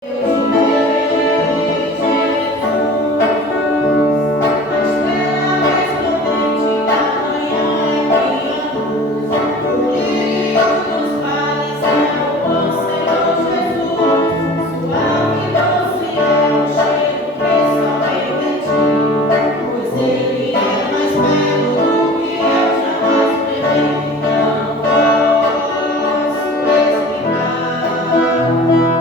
Não posso explicar quão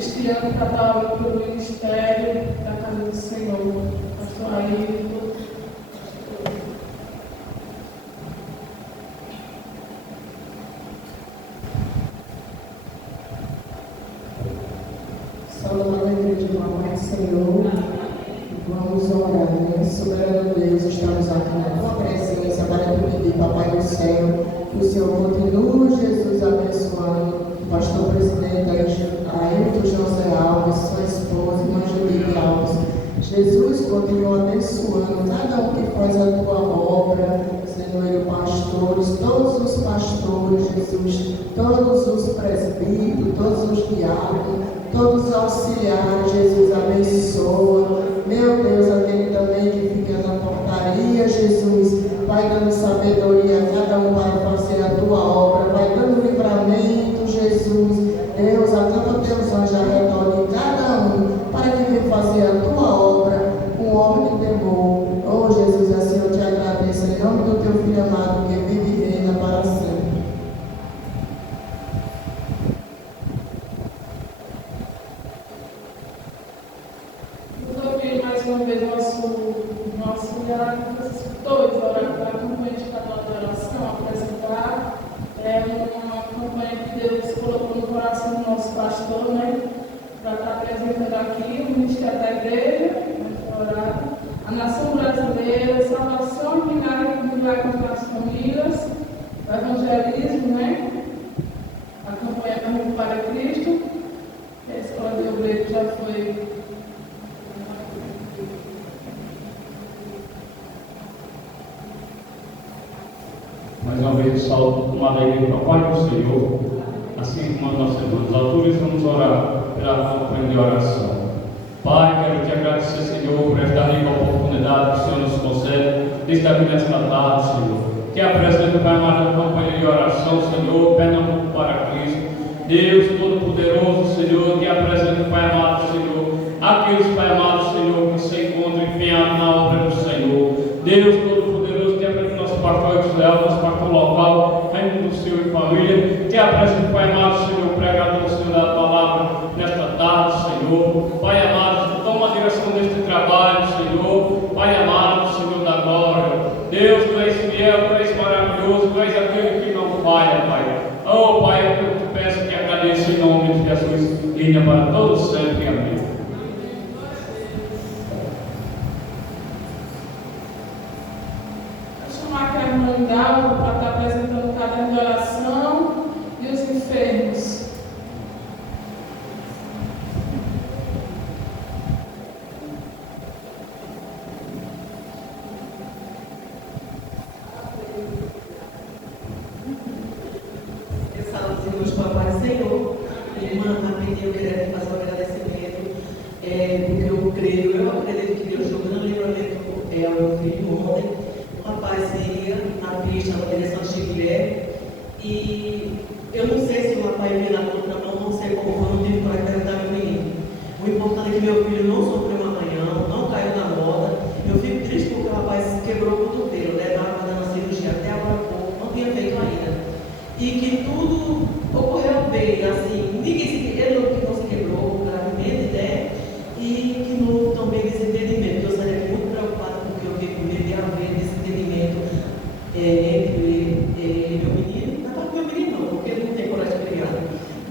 Cristiano para dar para o ministério da Casa do Senhor. Pastor Ailton. Saudando a igreja do Amado Senhor, vamos orar, né? Soberano Deus, estamos aqui na tua presença para te pedir, Papai do céu, que o Senhor continue, Jesus, abençoando o pastor presidente Ailton José Alves, sua esposa, irmã Judite Alves. Jesus, continua abençoando cada um que faz a tua obra, Senhor, pastores, todos os pastores, Jesus, todos os presbíteros, todos os diáconos, todos os auxiliares, Jesus, abençoa. Meu Deus, aquele também que fica na portaria, Jesus, vai dando sabedoria a cada um para fazer a tua obra, vai dando livramento, Jesus. Deus, acampa teus anjos ao redor de cada um, para que venha fazer a tua obra com ordem e temor. Oh, Jesus, assim eu te agradeço, em nome do teu Filho amado, que vive e reina para sempre. Mais uma vez nosso orar com vocês todos, orar pela campanha de Canal de Oração, apresentar uma campanha que Deus colocou no coração do nosso pastor, né? Para estar apresentando aqui o Ministério da Igreja, orar, a nação brasileira, salvação e milagre para as famílias, o evangelismo, né? A campanha Caminho para Cristo, a escola de obreiro já foi. Mais uma vez, salve uma alegria para o Pai do Senhor, assim como nós temos autores, vamos orar pela campanha de oração. Pai, quero te agradecer, Senhor, por esta rica oportunidade que o Senhor nos concede de estar aqui nesta tarde, Senhor. Que apresente, Pai amado, a campanha de oração, Senhor, Pernambuco para Cristo. Deus Todo-Poderoso, Senhor, que apresente, Pai amado, Senhor, aqueles, Pai amado, Senhor, que se encontram empenhados na obra do Senhor. Deus Todo-Poderoso, que apresente nosso pastor Israel, nosso pastor local, reino do Senhor e família. Que apresente, Pai amado, Senhor, pregador, Senhor, da palavra nesta tarde, Senhor. Pai amado, toma a direção deste trabalho, Senhor. Pai amado, Senhor da glória. Deus, tu és fiel, tu és maravilhoso, tu és aquele que não falha, Pai. Oh, Pai, eu te peço que agradeça em nome de Jesus, linha para todos sempre. Amém. Vou chamar aqui a irmã Dalva para estar apresentando o caderno de oração e os enfermos. Deus, Papai Senhor, irmã, rapidinho eu queria te fazer um agradecimento, porque eu acredito que Deus jogou no livramento ao meu filho ontem. O rapaz ia na pista na direção de Xavier, e eu não sei se o rapaz veio na contramão, não sei como foi, não tive para acreditar meu menino. O importante é que meu filho não sofreu um arranhão, não caiu na moda. Eu fico triste porque o rapaz quebrou o cotovelo, né? Estava fazendo a cirurgia até agora há pouco, não tinha feito ainda. E que tudo ocorreu bem, assim, ele não se quebrou gravemente, né? E que não houve também desentendimento. Eu estaria muito preocupada porque eu fiquei com medo de haver desentendimento entre meu menino, não é meu menino não, porque ele não tem coragem de brigar,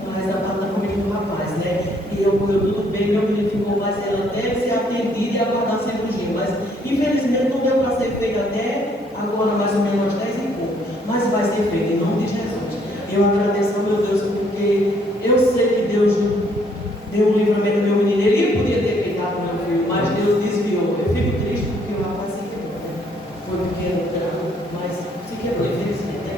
mas a parte da família do rapaz, né? E eu tudo bem, meu menino ficou, mas ela deve ser atendida e aguardar a cirurgia, mas infelizmente não deu para ser feito até agora, mais ou menos 10 e pouco, mas vai ser feito em nome de Jesus. Eu agradeço ao meu Deus, porque eu sei que Deus deu um livramento ao meu menino. Ele podia ter pegado o meu filho, mas Deus desviou. Eu fico triste porque o rapaz se quebrou, né? Foi pequeno, mas se quebrou, infelizmente, né?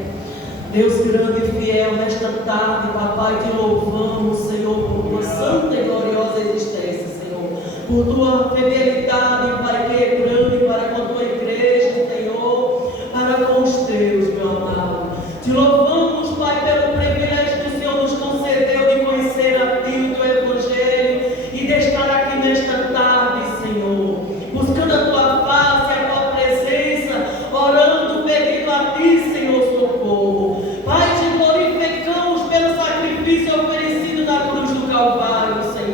Deus grande e fiel, nesta tarde, Papai, te louvamos, Senhor, por tua santa e gloriosa existência, Senhor. Por tua fidelidade, Pai, que é grande para com a tua igreja, Senhor, para com os teus, meu amado. Te louvamos, Pai, pelo privilégio que o Senhor nos concedeu de conhecer a Ti, o Teu Evangelho, e de estar aqui nesta tarde, Senhor, buscando a Tua face, a Tua presença, orando, pedindo a Ti, Senhor, socorro. Pai, te glorificamos pelo sacrifício oferecido na cruz do Calvário, Senhor.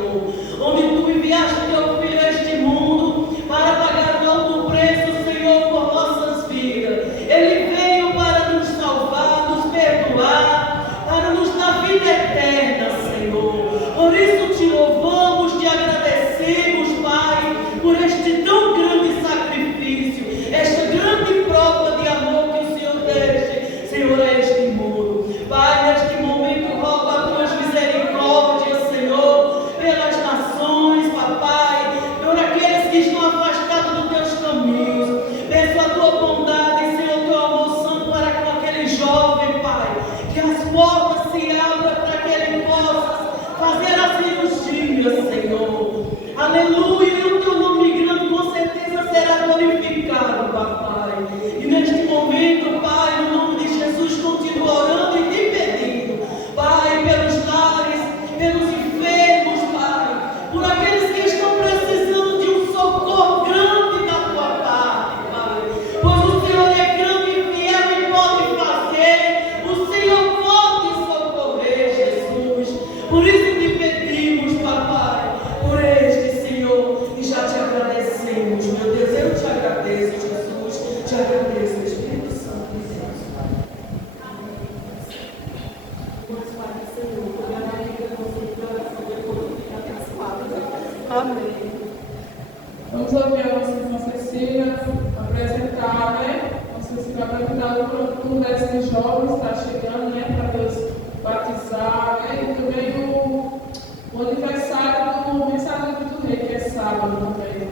Amém. Vamos ouvir a nossa irmã Cecília apresentar, né? Nossa Cecília vai apresentar o congresso de jovens, está chegando, né? Para Deus batizar, né? E também o aniversário do mensageiro do rei, que é sábado também.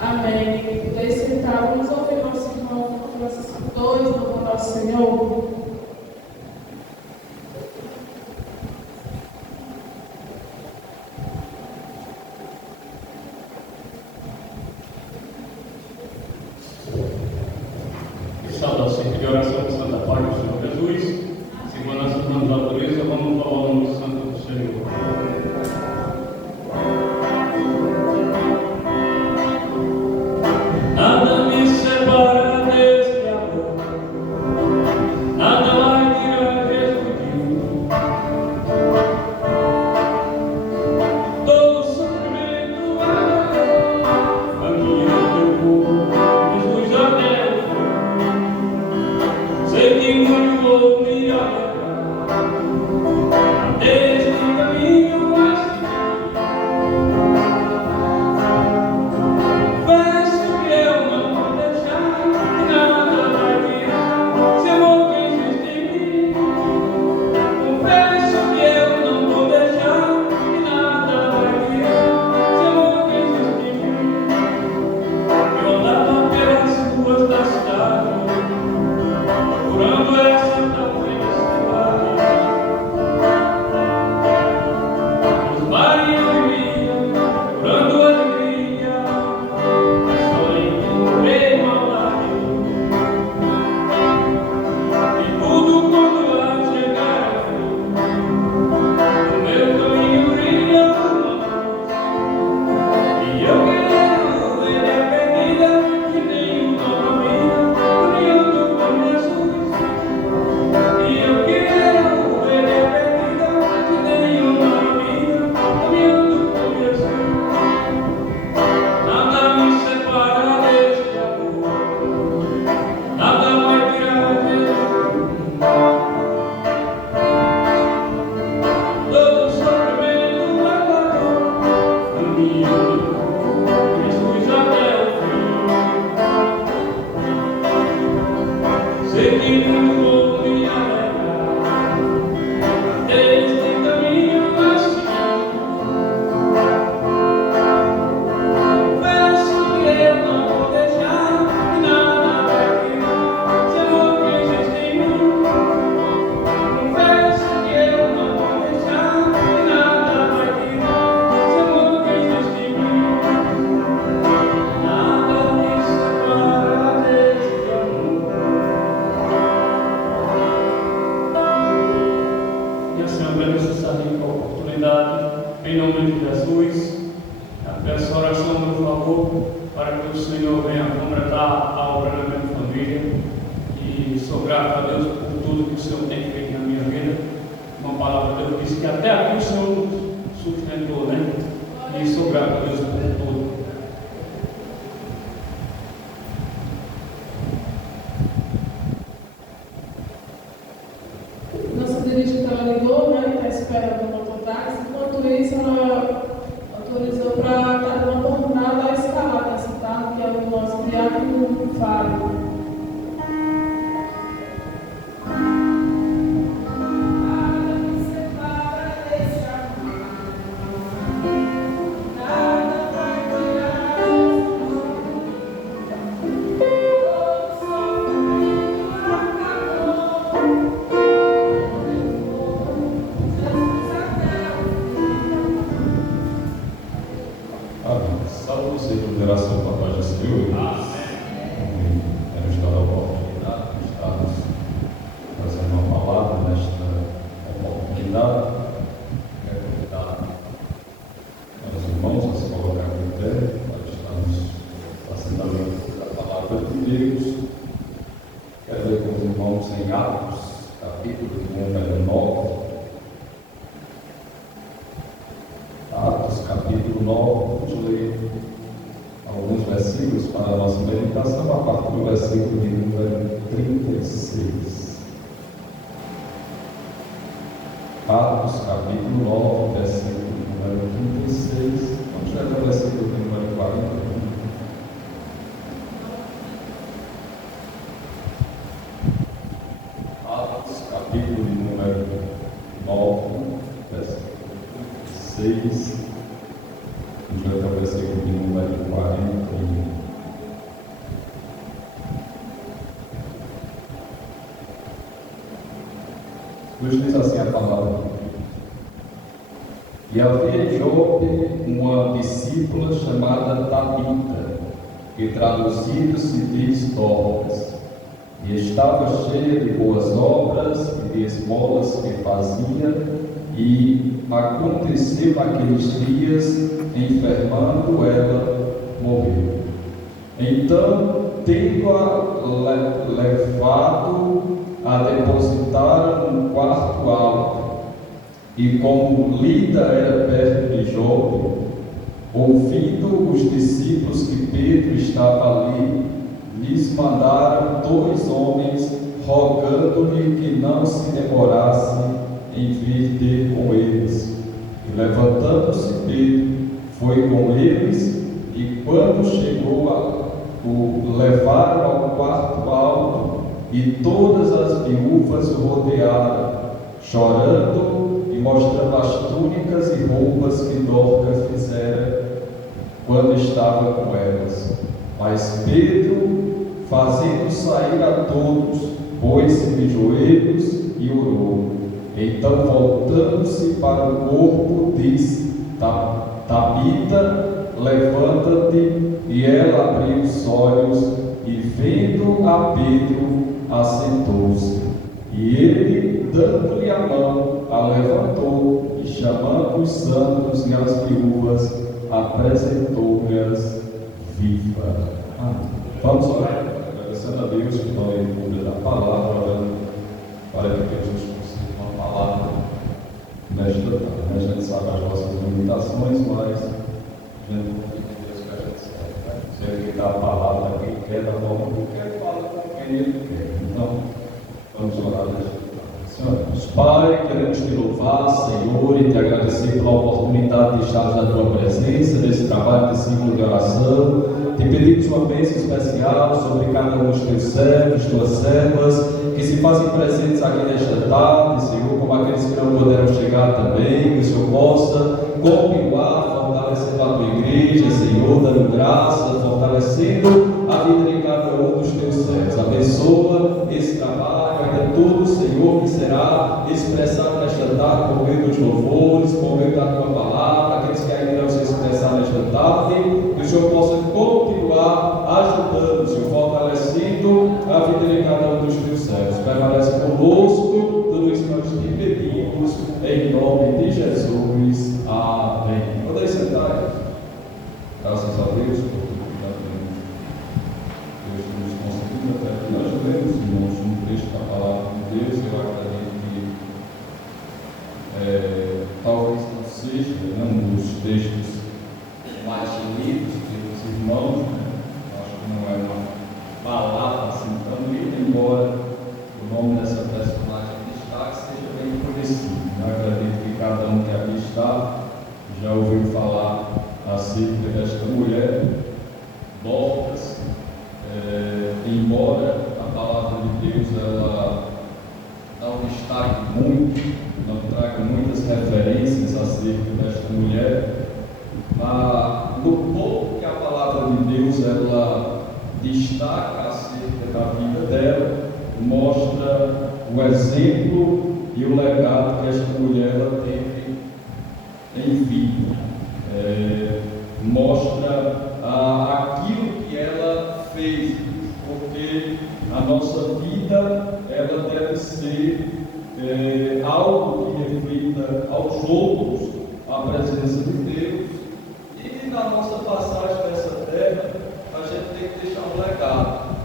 Amém. Podem sentar, vamos ouvir nosso irmão Francisco 2, no nosso Senhor. Que saudação de oração de Santa Paz do Senhor Jesus. Segundo a nossa natureza, vamos falar o nome santo do Senhor. Nada me separa desse amor, nada vai tirar Jesus de mim. Todo sofrimento vai caminhando por Jesus até o fim. Sei que muito vou me alegrar deste caminho assim. Em nome de Jesus, peço a oração, por favor, para que o Senhor venha completar a obra na minha família. E sou grato a Deus por tudo que o Senhor tem feito na minha vida. Uma palavra de Deus diz que até aqui o Senhor sustentou, né? E sou grato a Deus por tudo. Nossa dirigente ela ligou, né? Está esperando o mototáxi. Enquanto isso, ela autorizou para dar uma jornada à escalada, tá? Que é o nosso diácono Fábio. Nada me separa desse amor, nada vai Quero ler com os irmãos em Atos, capítulo número 9. Atos, capítulo 9, vamos ler alguns versículos para a nossa meditação, a partir do versículo de número 36. Atos, capítulo 9, versículo número 36. Vamos ler o versículo de número 41. Atos, capítulo de número 9, versículo 36. Vamos ler o versículo de número 41. Nos diz assim a palavra. E havia em Jope uma discípula chamada Tabita, que traduzido se diz Dorcas, e estava cheia de boas obras e de esmolas que fazia, e aconteceu naqueles dias, enfermando ela, morreu. Então, tendo-a levado a depositar num quarto alto, e como Lida era perto de Jope, ouvindo os discípulos que Pedro estava ali, lhes mandaram 2 homens, rogando-lhe que não se demorasse em vir ter com eles. E levantando-se Pedro, foi com eles, e quando chegou o levaram ao quarto alto, e todas as viúvas o rodearam, chorando e mostrando as túnicas e roupas que Dorcas fizera quando estava com elas. Mas Pedro, fazendo sair a todos, pôs-se de joelhos e orou. Então, voltando-se para o corpo, disse: Tabita, levanta-te. E ela abriu os olhos e, vendo a Pedro, assentou-se. E ele, dando-lhe a mão, a levantou e, chamando os santos e as viúvas, apresentou-lhes viva. Vamos orar, agradecendo a Deus pela leitura da palavra, orando para que Deus nos conceda uma palavra nesta tarde. A gente sabe as nossas limitações, mas a gente confia em Deus que a gente serve. Se Ele dá a palavra a quem quer, da forma que quer, fala com quem Ele quer. Então, vamos orar nesta tarde. Senhor, Pai, queremos te louvar, Senhor, e te agradecer pela oportunidade de estar na tua presença, nesse trabalho de ciclo de oração. Te pedimos uma bênção especial sobre cada um dos teus servos, tuas servas, que se fazem presentes aqui nesta tarde, Senhor, como aqueles que não puderam chegar também, que o Senhor possa continuar fortalecendo a tua igreja, Senhor, dando graça, fortalecendo a vida de cada um dos teus servos. Abençoa esse trabalho, ainda tudo, Senhor, que será expressado nesta tarde por meio dos louvores, por meio da tua palavra, aqueles que ainda não se expressaram nesta tarde, que o Senhor possa continuar ajudando, Senhor, fortalecendo a vida de cada um dos teus servos. Permanece conosco, tudo isso nós te pedimos, em nome de Jesus. Amém. Podem sentar. Graças a Deus por tudo que Deus nos concedido até que nós lemos, irmãos, um trecho da palavra de Deus. Eu acredito que talvez não seja um dos textos mais lidos pelos irmãos, né? Acho que não é uma palavra assim tão lida, embora o nome dessa personagem de destaque seja bem conhecido. Eu acredito que cada um que aqui está já ouviu falar acerca desta mulher, Dorcas. Embora a palavra de Deus ela não destaque muito, não traga muitas referências acerca desta mulher, no pouco que a palavra de Deus ela destaca acerca da vida dela, mostra o exemplo e o legado que esta mulher ela teve em vida, mostra aquilo que ela fez, porque a nossa vida ela deve ser algo que reflita aos outros a presença de Deus, e na nossa passagem nessa terra a gente tem que deixar um legado,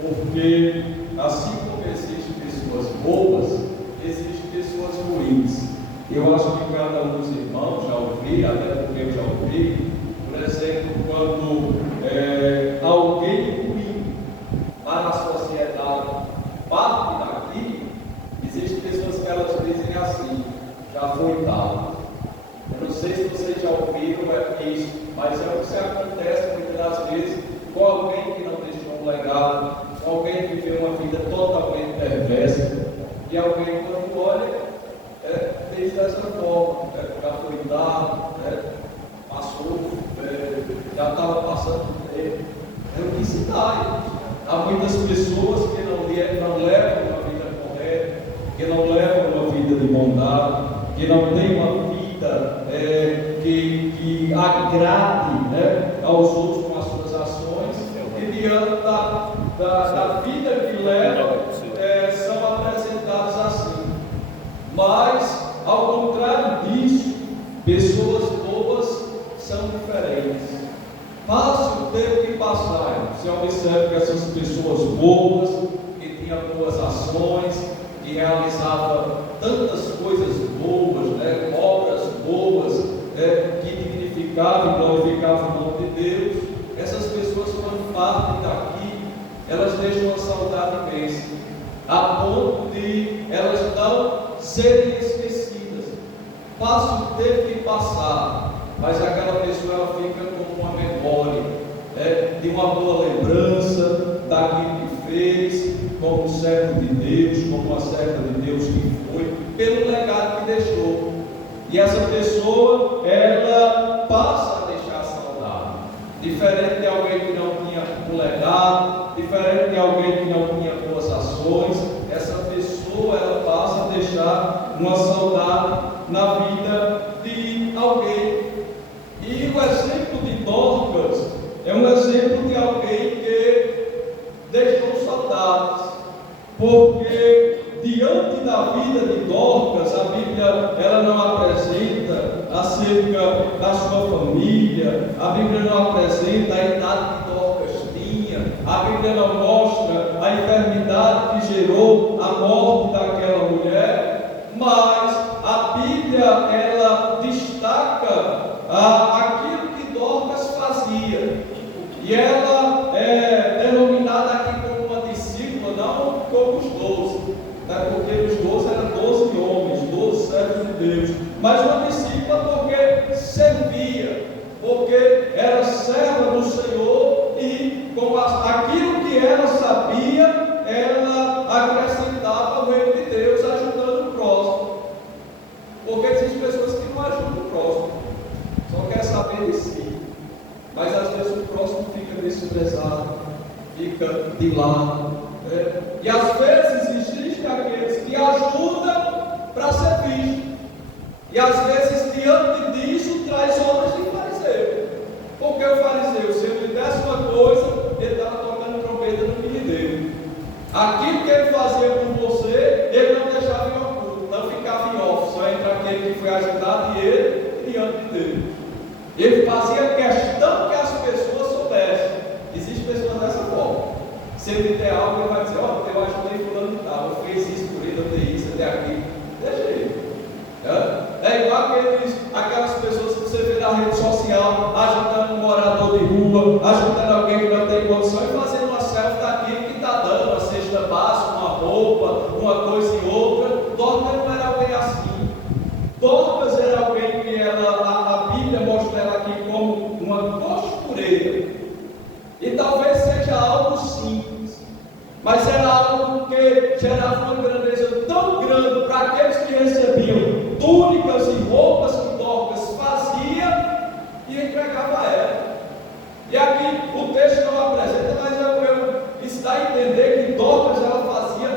porque Porque assim como existem pessoas boas, existem pessoas ruins. Eu acho que cada um dos irmãos já ouvi, até porque eu já ouvi, por exemplo, quando alguém ruim para a sociedade parte daqui, existem pessoas que elas dizem assim: já foi tal. Eu não sei se vocês já ouviram isso, mas é o que acontece muitas das vezes com alguém que não deixou um legado, com alguém que viveu uma vida totalmente perversa, e alguém, quando olha, fez dessa forma, já foi dado, passou, já estava passando por ele. É o que se dá. Há muitas pessoas que não levam uma vida correta, que não levam uma vida de bondade, que não têm uma vida que agrade, aos outros com as suas ações, e diante da vida que levam, são apresentados assim. Mas, ao contrário disso, pessoas boas são diferentes. Passe o tempo que passar, você observa que essas pessoas boas, que tinham boas ações, que realizavam tantas coisas boas, obras boas, que dignificavam e glorificavam o nome de Deus, essas pessoas, quando partem daqui, elas deixam uma saudade imensa, a ponto de elas não serem esquecidas. Passa o tempo que passar, mas aquela pessoa ela fica com uma memória, de uma boa lembrança daquilo que fez, como um servo de Deus, como uma serva de Deus que foi, pelo legado que deixou. E essa pessoa, ela passa a deixar saudade, diferente de alguém que não tinha um legado, diferente de alguém que não tinha boas ações. Essa pessoa, ela passa a deixar uma saudade na vida de alguém. E o exemplo de Dorcas é um exemplo de alguém que deixou saudades, porque diante da vida de Dorcas, a Bíblia ela não apresenta acerca da sua família, a Bíblia não apresenta a idade que Dorcas tinha, a Bíblia não mostra a enfermidade que gerou a morte daquela mulher, mas a Bíblia ela destaca aquilo que Dorcas fazia, e ela é denominada aqui como uma discípula, não como os 12, porque os 12 eram 12 homens, 12 servos de Deus, mas uma discípula porque servia, porque era serva do Senhor, e com aquilo que ela sabia, ela acrescentava o reino de Deus, ajudando o próximo. Porque existem pessoas que não ajudam o próximo, só quer saber de si, mas às vezes o próximo fica desprezado, fica de lado, e às vezes existem aqueles que ajudam para ser visto, e às vezes diante disso traz obras de fariseu, porque o fariseu, se ele lhe desse uma coisa, ele estava tocando trombeta no que lhe deu. Aquilo que ele fazia por você, ele não deixava em oculto, não ficava em off, só entre aquele que foi ajudado e ele diante de Deus. Ele fazia questão que as pessoas soubessem. Existem pessoas dessa forma. Se ele der algo, ele vai dizer: eu ajudei fulano e tal, eu fiz isso por ele, eu dei isso, eu dei aquilo. Deixa ele. É igual aquelas pessoas que você vê na rede social, ajudando um morador de rua, ajudando alguém que não tem condição, e fazendo uma selfie daquilo que está dando, uma cesta básica, uma roupa, uma coisa e outra. Dorcas não era alguém assim. Dorcas era alguém que a Bíblia mostra ela aqui como uma costureira. E talvez seja algo simples, mas era algo que gerava uma grandeza tão grande para aqueles que recebiam túnicas e roupas que Dorcas fazia e entregava a ela. E aqui o texto não apresenta, mas isso dá a entender que Dorcas ela fazia,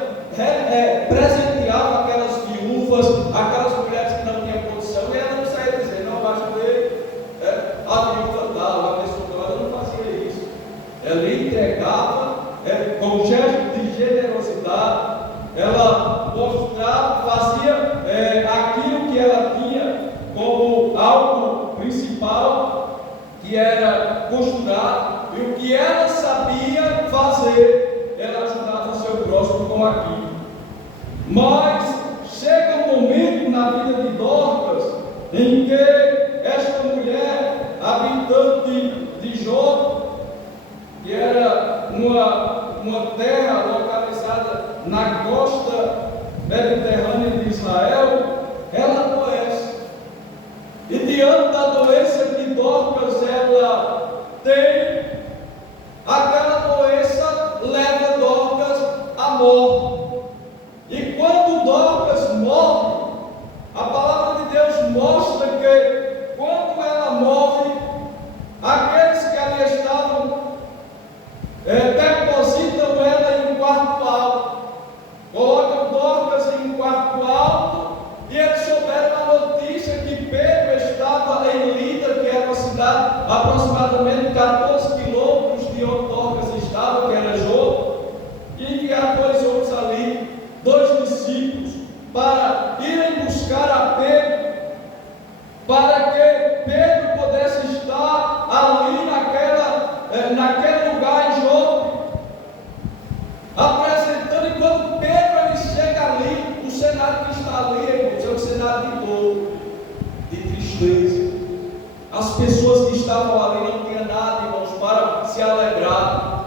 presenteava aquelas viúvas, aquelas mulheres que não tinham condição, e ela não saía dizendo: não, eu ajudei a viúva tal, a pessoa tal. Ela não fazia isso. Ela entregava com gesto de generosidade, ela mostrava, fazia aquilo que ela tinha como algo principal, que era costurar, e o que ela sabia fazer, ela ajudava estão aqui. Mas chega um momento na vida de Dorcas em que esta mulher, habitante de Jope, que era uma terra localizada na costa mediterrânea de Israel, ela adoece. E diante da doença que Dorcas ela tem, aquela doença leva Dorcas à morte. E quando Dorcas morre, a palavra de Deus mostra que quando ela morre, aqueles que ali estavam depositam ela em um quarto alto, colocam Dorcas em um quarto alto, e eles souberam a notícia que Pedro estava em Lida, que era uma cidade aproximadamente 14 quilômetros de onde Dorcas estava, que era Jope, e enviaram dois homens ali, dois discípulos, para irem buscar a Pedro, para que Pedro pudesse estar ali naquele lugar em Jope, apresentando. E quando Pedro ele chega ali, o cenário que está ali, irmãos, é um cenário de dor, de tristeza. As pessoas que estavam ali não tinham nada, irmãos, para se alegrar,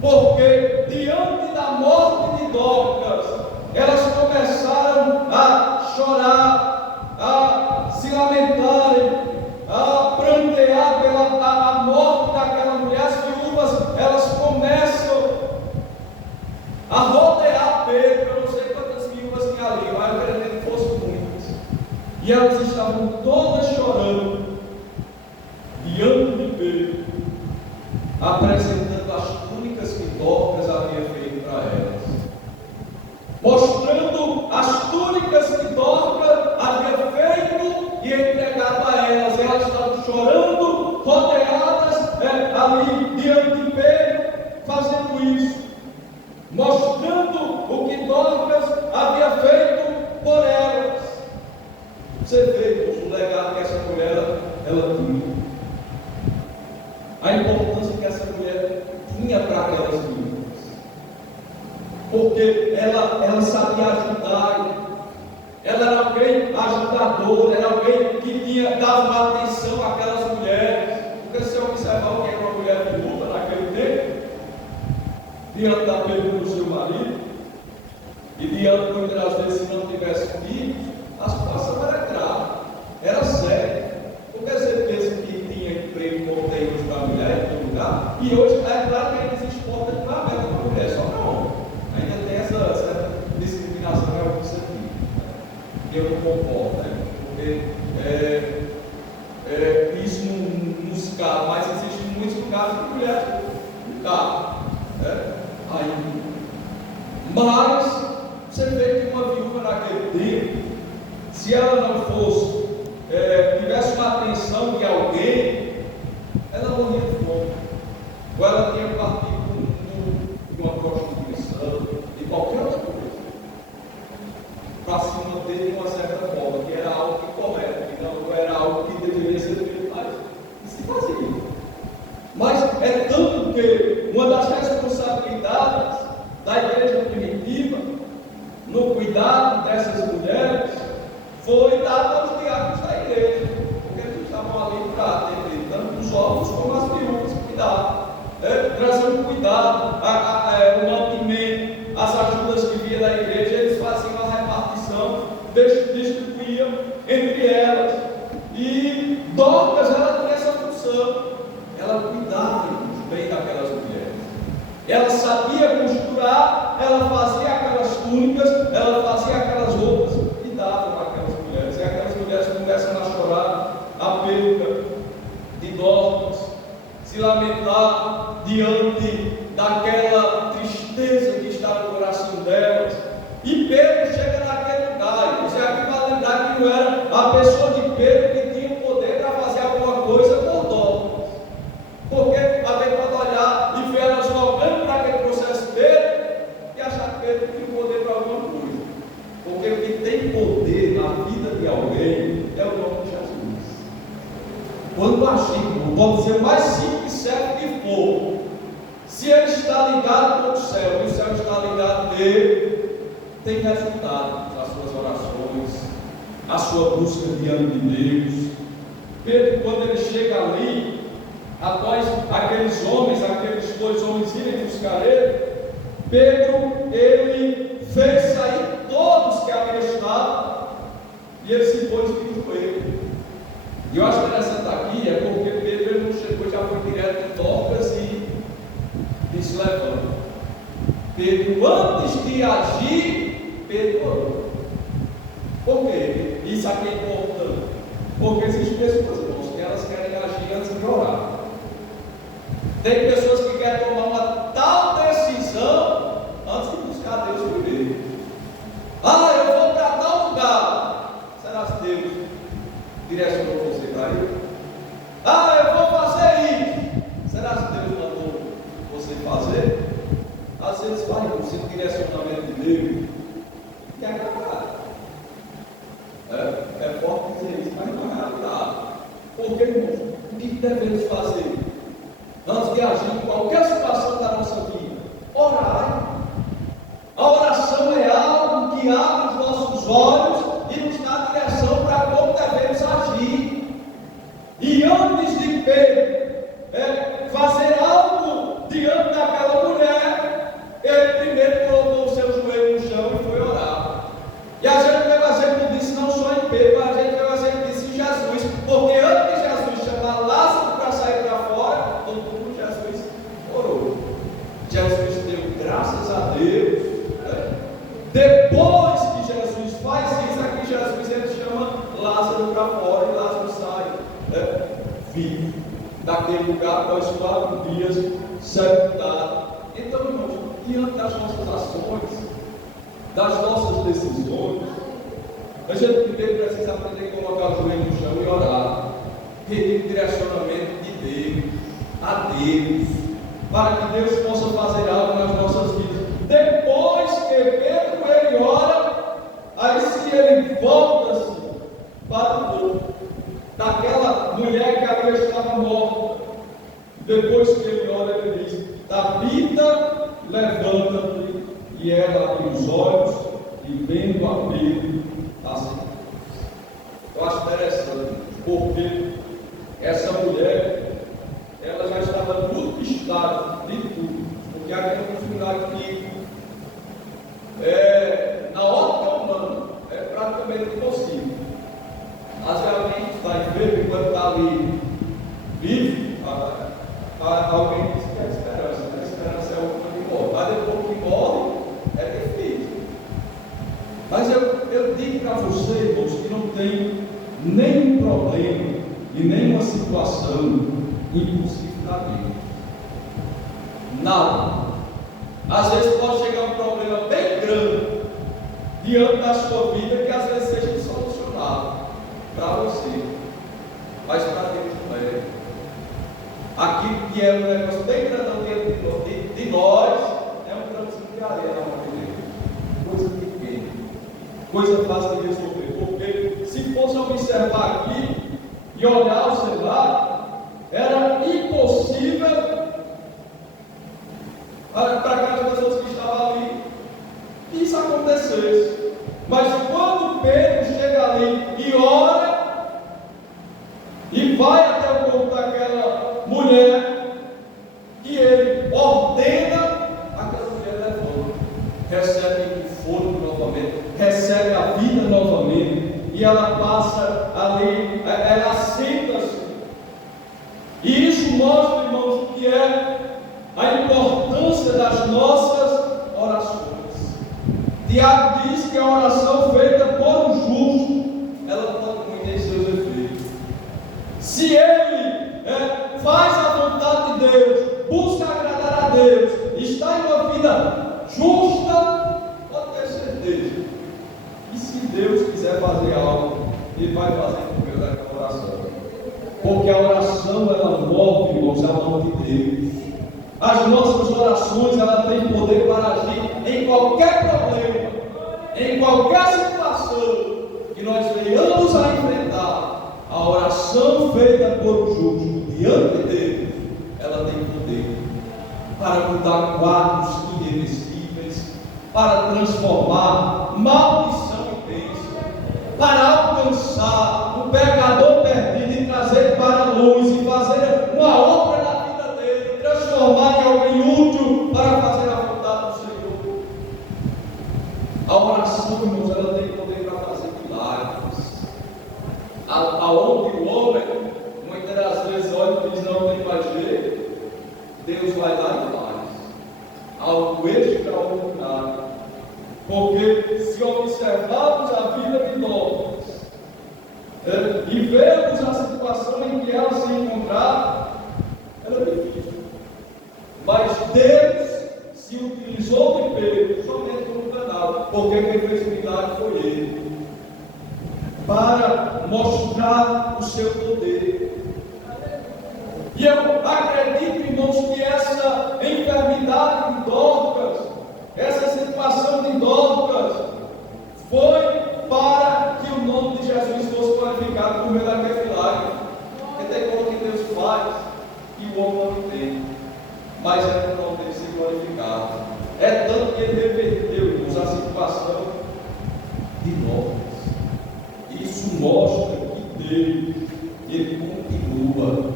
porque diante da morte de Dorcas, elas começaram a chorar, a se lamentarem, a prantear pela morte daquela mulher. As viúvas, elas começam a rodear Pedro. Eu não sei quantas viúvas tinha ali, mas eu acredito que fossem muitas. E elas estavam todas chorando diante de Pedro, apresentando as túnicas que Dorcas havia feito para elas, mostrando as túnicas que Dorcas havia feito e entregado a elas. Elas estavam chorando, rodeadas ali diante de Pedro, fazendo isso, mostrando o que Dorcas havia feito por elas. Você vê o legado que essa mulher ela tinha, a importância que essa mulher tinha para aquelas viúvas, porque ela sabia ajudar, ela era alguém ajudadora, era alguém que dava uma atenção àquelas mulheres. Porque se você observar o que era uma mulher viúva naquele tempo, diante da perda do seu marido, e diante muitas das vezes se não tivesse filhos, a situação era grave, era séria. Porque você pensa que tinha emprego como tem hoje para a mulher em todo lugar, e hoje é claro que ainda existe porta de uma aberta para a mulher, só para homem. Ainda tem essa certa discriminação em alguns sentidos, que eu não concordo, né? Porque isso nos cabe, mas existem muitos lugares que mulher não cabe, né? Mas você vê que uma viúva naquele tempo, se ela não fosse, tivesse uma atenção de alguém, ela morria de fome, ou ela tinha partido de uma prostituição, de qualquer outra coisa, para se manter de uma certa forma, que era algo incorreto, que não era algo que deveria ser feito, mas se fazia. Mas é tanto que uma das responsabilidades da igreja primitiva no cuidado dessas mulheres foi dada aos diáconos da igreja, porque eles estavam ali para atender tanto os órfãos como as viúvas, cuidar, trazendo cuidado, o mantimento, as ajudas que vinha da igreja, eles faziam a repartição, distribuíam entre elas. E Dorcas, ela tinha essa função, ela cuidava bem daquelas mulheres, ela sabia costurar, ela fazia aquelas túnicas, ela fazia aquelas roupas e dava para aquelas mulheres. E aquelas mulheres começam a chorar a perda de Dorcas, se lamentar diante daquela tristeza que está no coração delas. E Pedro chega naquele lugar. Você aqui vai lembrar que não era a pessoa de Pedro que tinha o poder para fazer alguma coisa por Dorcas, porque alguém pode olhar e ver elas voltando para aquele processo Pedro e achar que Pedro tem poder para alguma coisa, porque o que tem poder na vida de alguém é o nome de Jesus. Quando a gente, pode ser o mais simples certo que for, se ele está ligado com o céu e o céu está ligado Pedro tem resultado nas suas orações, a sua busca diante de Deus. Pedro, quando ele chega ali, após aqueles dois homens irem buscar ele, Pedro, ele fez sair todos que haviam estado e ele se pôs de joelho. E eu acho interessante aqui é porque Pedro ele não chegou, já foi direto em Dorcas e se levanta. Pedro, antes de agir, Pedro orou. Por quê? Isso aqui é importante. Porque existem pessoas, irmãos, que elas querem agir antes de orar. Tem pessoas que querem tomar uma tal decisão antes de buscar Deus primeiro. Eu vou para tal lugar. Será que Deus direcionou você para ir? Eu vou fazer isso. Será que Deus mandou você fazer? Às vezes vai sem o direcionamento de Deus. Que é acabar. É forte dizer isso, mas não é realidade. Porque, irmãos, o que devemos fazer? Antes de agir em qualquer situação da nossa vida, orar. A oração é algo que abre os nossos olhos e nos dá direção para como devemos agir. E antes de Pedro fazer algo diante daquela mulher, ele primeiro colocou o seu joelho no chão e foi orar. E a gente vê o exemplo disso não só em Pedro, mas a gente vê o exemplo disso em Jesus. Porque antes de Jesus chamar Lázaro para sair para fora, todo mundo Jesus orou. Jesus deu graças a Deus. Depois que Jesus faz isso, aqui Jesus ele chama Lázaro para fora e Lázaro sai vivo daquele lugar após 4 dias sepultado. Então, irmãos, diante das nossas ações, das nossas decisões, a gente primeiro precisa aprender a colocar o joelho no chão e orar, pedir direcionamento de Deus, a Deus, para que Deus possa fazer algo nas nossas vidas. Depois que Pedro ele ora, aí sim ele volta-se para o corpo daquela mulher que havia estado morta. Depois que ele ora, ele diz: Tabita, levanta-te. E ela abriu os olhos e vendo a Pedro, assim. Eu acho interessante, porque essa mulher, ela já estava muito estável de tudo. Porque aqui no final aqui, na ótica humana, é praticamente impossível. Às vezes alguém está enfermo enquanto está ali vivo, alguém diz que é a esperança. A esperança é a última que morre. Mas depois que morre, é difícil. Mas eu digo para você, irmãos, que não tem nenhum problema e nenhuma situação impossível na vida. Nada. Às vezes pode chegar um problema bem grande diante da sua vida que às vezes seja insolucionado para você, mas para Deus não é. Aquilo que é um negócio bem grandão dentro de nós é um grãozinho de areia na mão de Deus. Coisa pequena, coisa fácil de resolver. Porque se fosse observar aqui e olhar o celular, era impossível para aquelas pessoas que estavam ali que isso acontecesse. Mas quando Pedro chega ali e ora e vai até o corpo daquela mulher, e ele ordena, aquela mulher levanta, recebe o fôlego novamente, recebe a vida novamente, e ela passa ali, ela senta-se. E isso mostra, irmãos, o que é a importância das nossas orações. Tiago diz que a oração feita por um justo, ela pode muito em seus efeitos. Se ele faz a vontade de Deus, busca agradar a Deus, está em uma vida justa, pode ter certeza. E se Deus quiser fazer algo, Ele vai fazer por meio daquela oração. Porque a oração, ela move, irmãos, a mão de Deus. As nossas orações, ela tem poder para agir em qualquer problema, em qualquer situação que nós venhamos a enfrentar. A oração feita por um justo diante de Deus, ela tem poder para mudar quadros irreversíveis, para transformar maldição em bênção, para alcançar o pecador perdido e trazer para a luz e fazer uma obra na vida dele, transformar em alguém útil para fazer a vontade do Senhor. A oração, irmãos, ela tem poder para fazer milagres. Aonde o homem, muitas das vezes, olha e diz: não tem mais jeito, Deus vai dar e faz. Algo extraordinário. Porque se observarmos a vida de nós e vermos a situação em que ela se encontrar, ela é difícil. Mas Deus se utilizou de Pedro somente como canal, porque quem fez o milagre foi ele, para mostrar o seu poder. E eu acredito, irmãos, que essa enfermidade de Dorcas, essa situação de Dorcas, foi para que o nome de Jesus fosse glorificado por meio daquele milagre. É tem como que Deus faz e o homem não entende, mas é para o nome dele ser glorificado. É tanto que ele reverteu, irmãos, a situação de Dorcas. Isso mostra que Deus, ele continua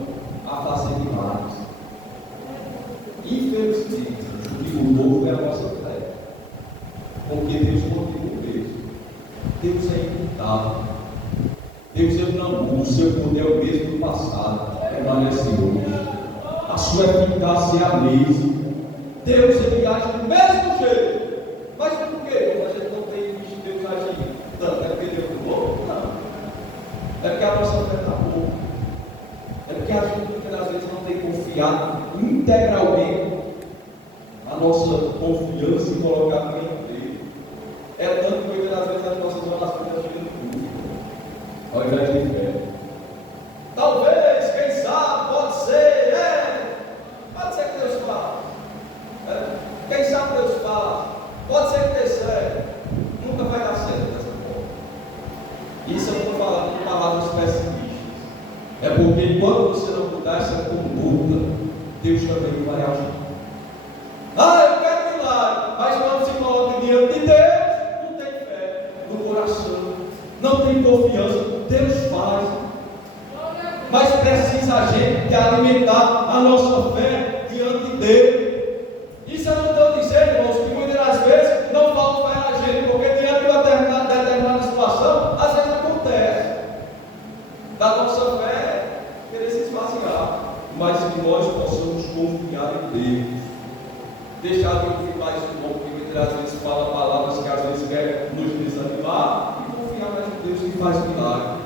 a fazer milagres. Infelizmente, o que mudou foi a nossa fé, porque Deus continua mesmo. Deus é imutável. Deus ele não muda, o seu poder é o mesmo do passado, permanece hoje. A sua eficácia é a mesma. Deus ele age do mesmo jeito. Mas por que a gente não tem visto Deus agir tanto? É porque Deus mudou? Não. É porque a nossa fé está boa. É porque a gente muitas vezes não tem confiado integralmente a nossa confiança e colocado em Deus. É tanto que muitas vezes as nossas orações ficam dúvida, ao invés de fé. Talvez, quem sabe, pode ser que Deus fala. Quem sabe Deus fala. Pode ser que dê certo. Nunca vai dar certo dessa forma. Isso eu não estou falando de palavras pessimistas. É porque enquanto você não mudar essa conduta, Deus também vai agir. Eu quero milagre, mas quando se coloca diante de Deus, não tem fé no coração, não tem confiança. Deus faz, mas precisa a gente alimentar a nossa fé diante dele. Isso eu não estou dizendo, irmãos, que muitas das vezes não falta fé na gente, porque diante de uma determinada situação, às vezes acontece da nossa fé querer se esvaziar, mas que nós possamos confiar em Deus. Deixar de ouvir mais um pouco, que muitas vezes fala palavras que às vezes quer nos desanimar, e confiar mais em Deus que faz milagre.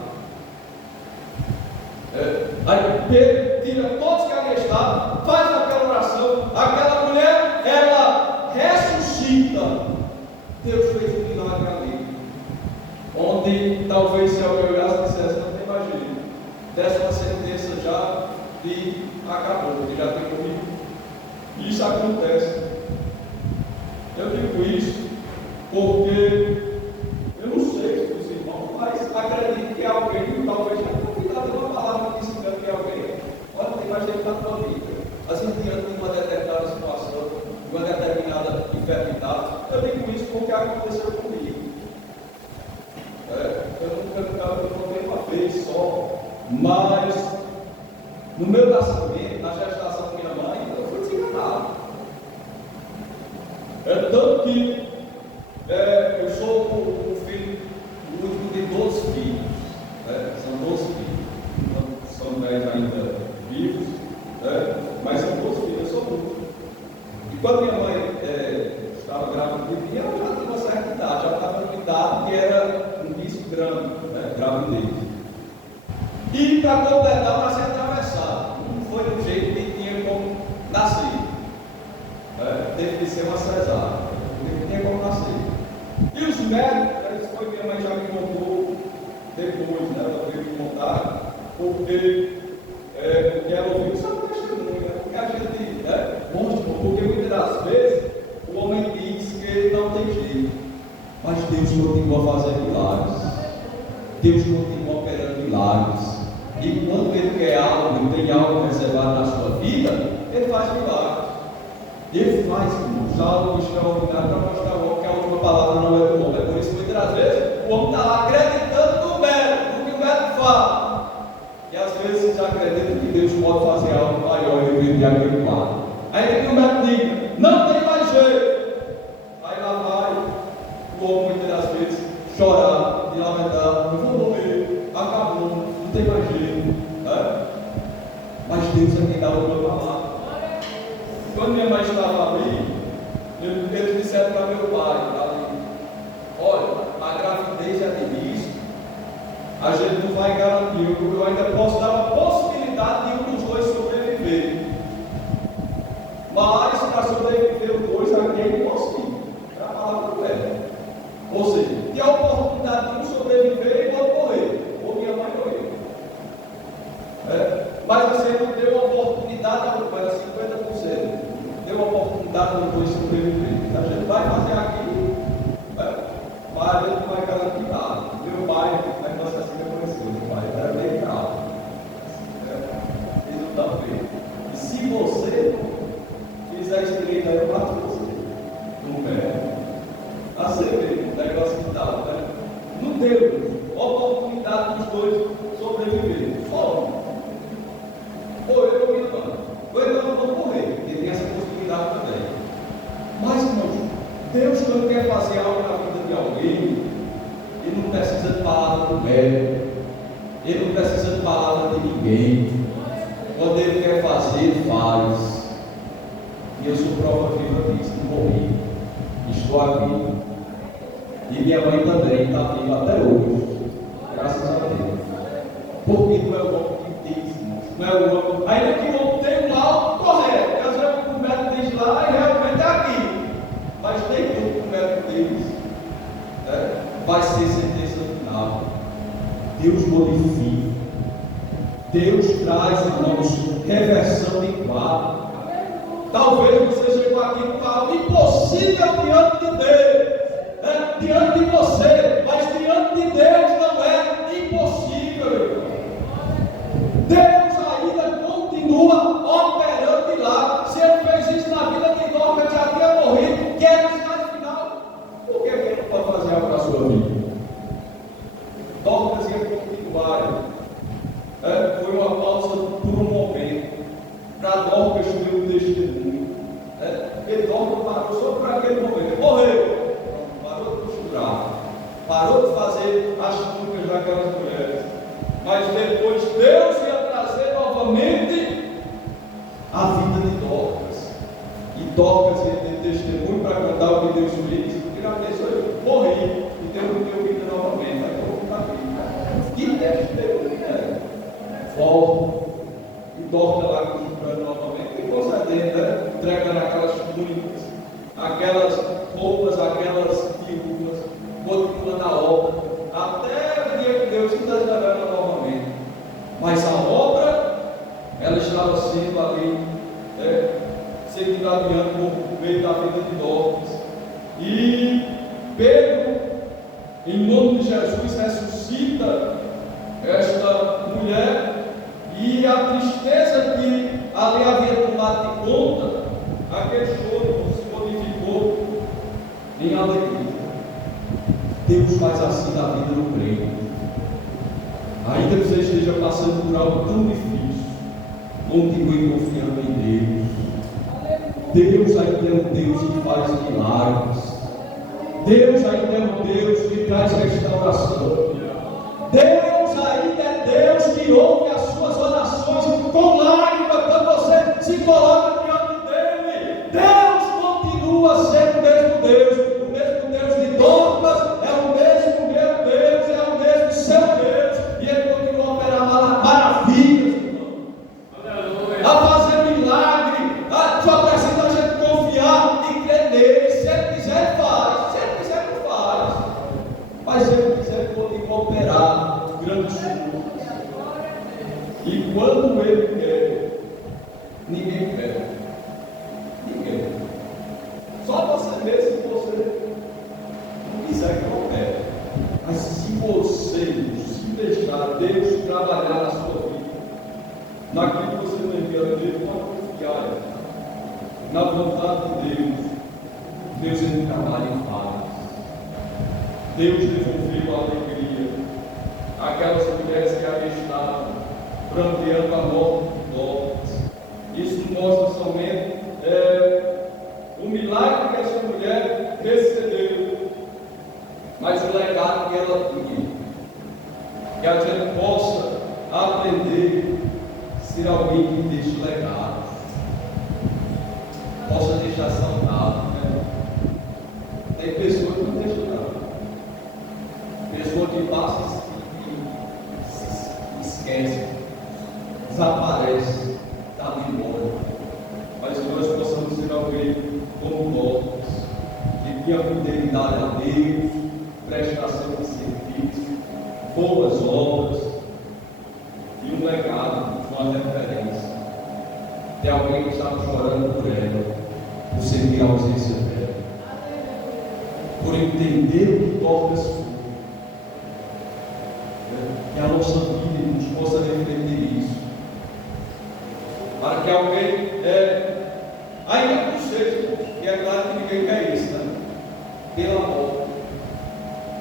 Aí Pedro tira todos que ali estavam, faz aquela oração, aquela mulher, ela ressuscita. Deus fez um milagre ali, onde talvez se alguém olhasse e dissesse: não tem mais jeito, dessa uma sentença já e acabou, que já tem morrido. Isso acontece. Eu digo isso porque eu não sei se os irmãos, mas acredito que alguém talvez já tenha cuidado de uma palavra que engana que alguém, olha, tem mais gente na tua vida. Assim, diante de uma determinada situação, de uma determinada enfermidade. Eu digo isso porque aconteceu comigo. Eu não contei uma vez só, mas no meu nascimento, na gestação da minha mãe, eu fui desenganado. É tanto que eu sou o filho, o último de 12 filhos. São 12 filhos. Então, são 10 ainda vivos, mas são 12 filhos, eu sou o último. E quando minha mãe estava grávida de mim, ela já tinha uma certa idade, já estava numa idade que era um risco grande, gravidez. E para completar, para ser atravessado, não foi do jeito que tinha como nascer. Teve que ser uma cesárea, não tinha como nascer. E os médicos, isso foi minha mãe já me contou depois, ela veio me contar, porque ela ouviu, isso é um testemunho, porque a gente, porque muitas das vezes o homem diz que não tem jeito, mas Deus continua a fazer milagres, Deus continua operando milagres. E quando Ele quer algo, Ele tem algo reservado na sua vida, Ele faz milagres. Ele faz algo extraordinário para mostrar logo que Deus pode fazer algo maior e reverter aquele quadro. Aí que o médico diga, não tem mais jeito. Aí lá vai o homem muitas das vezes chorar, e lamentar, eu vou morrer, acabou, não tem mais jeito. Né? Mas Deus é quem dá o plano lá. Quando minha mãe estava ali, eles disseram para meu pai, ali, olha, a gravidez é de risco, a gente não vai garantir, eu ainda posso dar uma possibilidade de um dos dois sobreviver. Mas para sobreviver os dois, aqui é impossível. É a palavra do velho. Ou seja, tem a oportunidade de um sobreviver e outro morrer. Ou minha mãe ou eu. Mas você não deu a oportunidade, não era 50%. Deu a oportunidade dos dois sobreviver. A gente vai fazer aqui, mas a gente não vai garantir nada. Meu pai, o negócio assim que eu conheci, meu pai era bem bravo. Ele não dá bem. E se você fizer direito, aí eu mato você. Não perde. Assim mesmo, o negócio que dá, né? Não deu oportunidade dos dois sobreviver. Só um. Ou eu ou minha irmã. Ou eu não vou morrer, porque tem essa possibilidade também. Mas, irmãos, Deus, quando quer fazer algo na vida de alguém, Ele não precisa de palavra do médico, Ele não precisa de palavra de ninguém. Quando Ele quer fazer, Ele faz. E eu sou prova viva disso, não morri, estou aqui. E minha mãe também está viva até hoje, graças a Deus. Porque não é o homem que diz, não é o homem. Ainda que o homem tenha um algo correto, porque às vezes o médico diz lá e realmente é aqui. Mas nem tudo que o médico diz vai ser sentença final. Deus modifica. Deus traz, irmãos, reversão de quadro. Talvez você chegou aqui com algo impossível diante de Deus, diante de você, mas diante de Deus não é impossível, irmão. Deus ainda continua operando milagres. Se Ele fez isso na vida de Dorcas, que já tinha morrido, quer estar no final, por que Ele não pode fazer algo na sua vida? Dorcas ia continuar. Foi uma pausa por um momento. Para Dorcas ter um testemunho. Porque Dorcas parou só por aquele momento. Morreu. Parou de costurar. Parou de fazer as túnicas daquelas mulheres. Mas depois Deus ia trazer novamente a vida de Dorcas. E Dorcas ia ter testemunho para contar o que Deus fez. Porque na vez eu morri e Deus me deu vida novamente. Aí eu vou ficar vivo. Que testemunho é? Volta. E Dorcas lá costurando novamente. E com certeza, entregando aquelas túnicas, aquelas roupas, aquelas viúvas, continuando a obra, até o dia que Deus quiser levar ela novamente. Mas a obra, ela estava sendo ali, seguindo adiante por meio da vida de Dorcas. E Pedro, em nome de Jesus, ressuscita esta mulher. E a tristeza que ali havia tomado de conta, aquele choro se modificou em alegria. Deus faz assim na vida do crente. Ainda que você esteja passando por algo tão difícil, continue confiando em Deus. Deus ainda é um Deus que faz milagres. Deus ainda é um Deus que traz restauração. Deus ainda é Deus que ouve as suas orações com lágrimas quando você se coloca diante dele. Deus continua sendo o mesmo Deus. O mesmo Deus de Dorcas é o mesmo meu Deus, é o mesmo seu Deus. E Ele continua a operar maravilhas, irmão. A fazer milagre. Só precisa a gente confiar e crer nele. Se Ele quiser, faz. Se Ele quiser, não faz. Mas se Ele quiser, Ele continua a operar grandes coisas. E quando Ele quer, ninguém quer. Ninguém. Só você mesmo, se você não quiser que eu quero. Mas se você se deixar Deus trabalhar na sua vida, naquilo que você não entende, Deus pode confiar na vontade de Deus. Deus ele trabalha em paz. Deus devolveu a alegria. Aquelas mulheres que ali estavam pranteando a morte portas. Isso mostra somente o milagre que essa mulher recebeu, mas o legado que ela tinha. Que a gente possa aprender a ser alguém que deixe legado, possa deixar saudade, né? Tem pessoas que não deixam nada, pessoas que passam e esquecem, desaparecem, está embora. Mas que nós possamos ser alguém como nós, que tenha fidelidade a Deus, prestação de serviço, boas obras e um legado, uma referência. Tem alguém que está chorando por ela, por sentir a ausência dela, por entender o que Dorcas foi. Que a nossa vida nos possa refletir isso, para que alguém, ainda que não seja, e é claro que ninguém quer isso, né? Pela morte.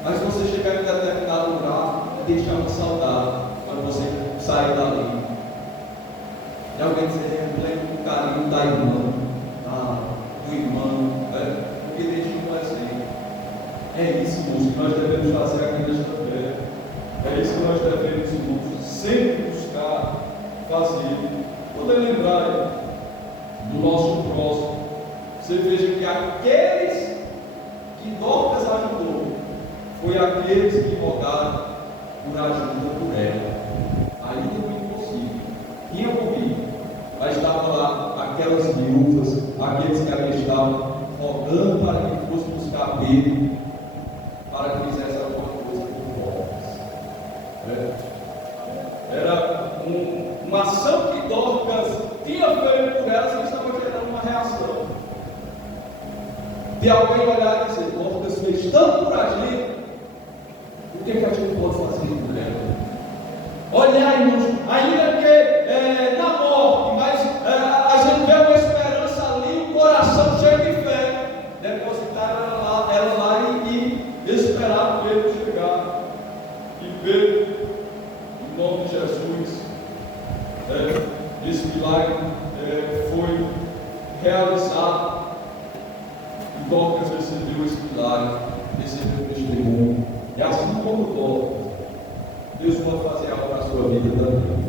Mas você chegar em determinado lugar e deixar uma saudade quando você sair dali. E alguém dizer, lembra o carinho da irmã, do irmão, porque deixa um exemplo. É isso, irmãos, que nós devemos fazer aqui nesta terra. É isso que nós devemos, irmãos, sempre buscar fazer. Poder lembrar do nosso próximo. Você veja que aqueles que Dorcas ajudou, foi aqueles que rogaram por ajuda por ela. Ainda foi impossível. Tinha morrido, mas estavam lá aquelas viúvas, aqueles que ali estavam rogando para que fosse buscar Pedro, para que fizesse alguma coisa por Dorcas. Era uma ação que Dorcas tinha feito por elas, que estava gerando uma reação. De alguém olhar e dizer, Dorcas fez tanto por a gente, o que a gente pode fazer por ela? Olhar, irmãos, ainda que na morte, mas a gente vê uma esperança ali, um coração cheio de fé, depositar ela lá e esperar Pedro chegar. E Pedro, em nome de Jesus, esse milagre foi realizado. E Dorcas recebeu esse milagre, recebeu o testemunho. E assim como Dorcas, Deus pode fazer algo na sua vida também.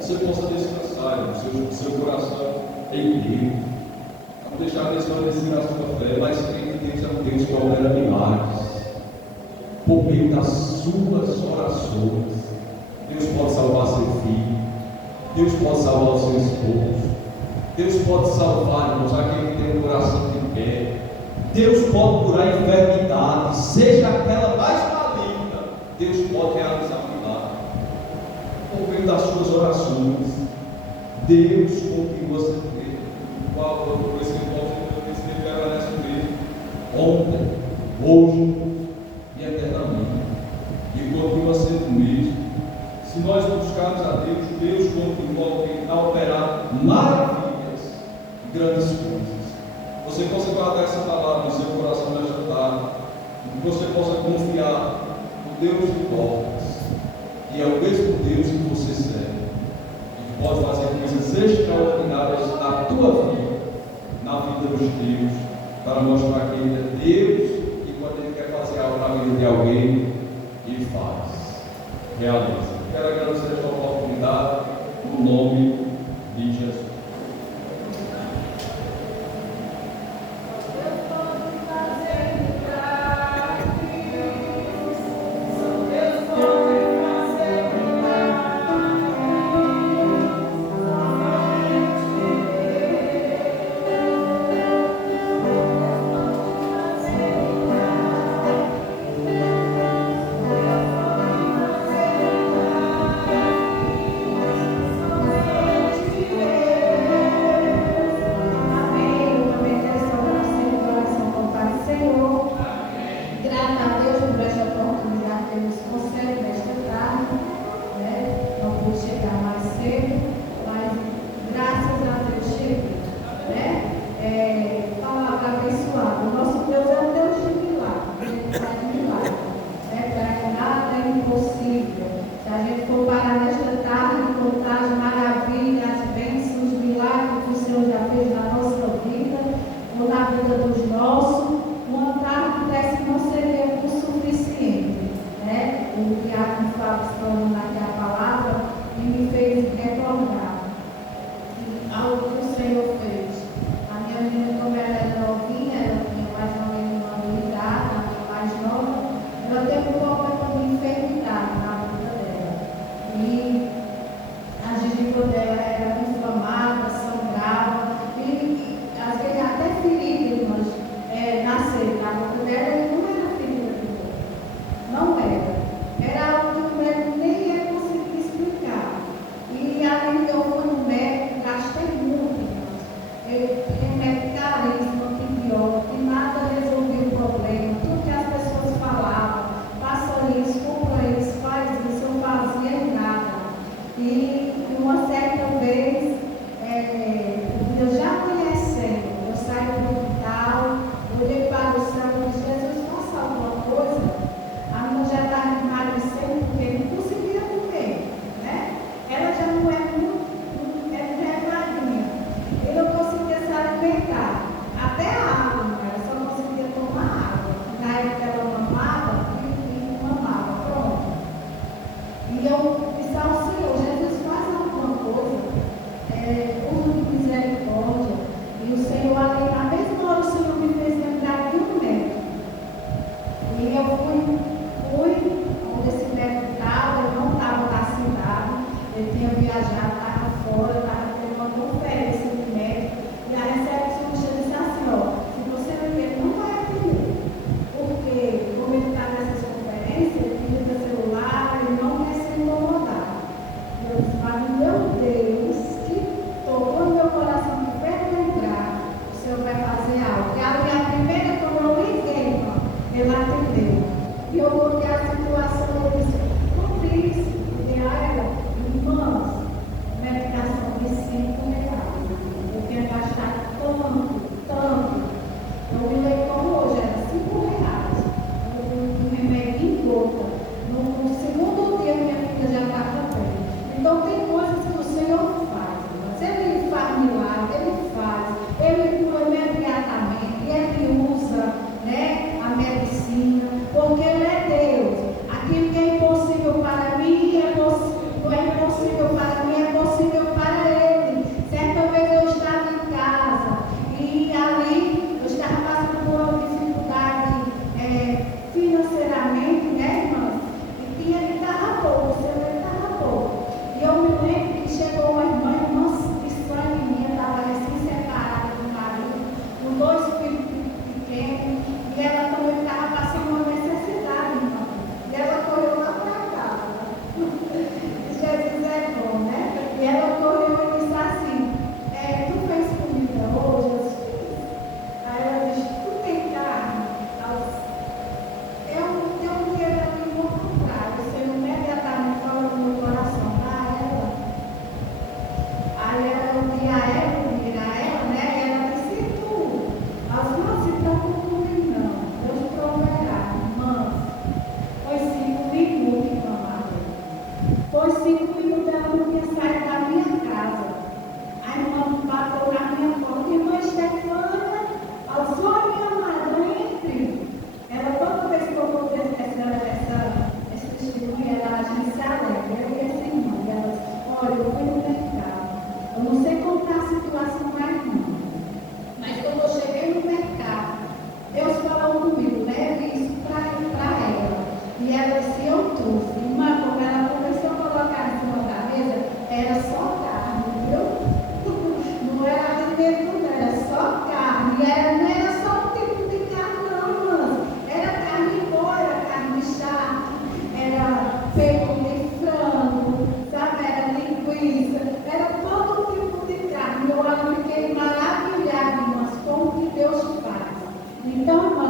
Você possa descansar no seu coração em Deus. Não deixar desvanecer a sua fé, mas crer que Deus é um Deus que opera milagres. Por meio das suas orações, Deus pode salvar seu filho, Deus pode salvar o seu esposo, Deus pode salvar, irmãos, aquele que tem um coração que quer. Deus pode curar a enfermidade, seja aquela mais maligna. Deus pode realizar um milagre. Por meio das suas orações, Deus continua sendo Deus. Qual foi o que ele permanece mesmo? Ontem, hoje e eternamente. E continua sendo o mesmo. Se nós buscarmos a Deus, Deus continua a operar maravilhas, grandes coisas. Você possa guardar essa palavra no seu coração nesta tarde, que você possa confiar no Deus de Dorcas, e é o mesmo Deus que você serve, e que pode fazer coisas extraordinárias na tua vida, na vida dos teus, para mostrar que Ele é Deus, e quando Ele quer fazer algo na vida de alguém, Ele faz, realiza. Quero agradecer esta oportunidade, no nome de Jesus. Então,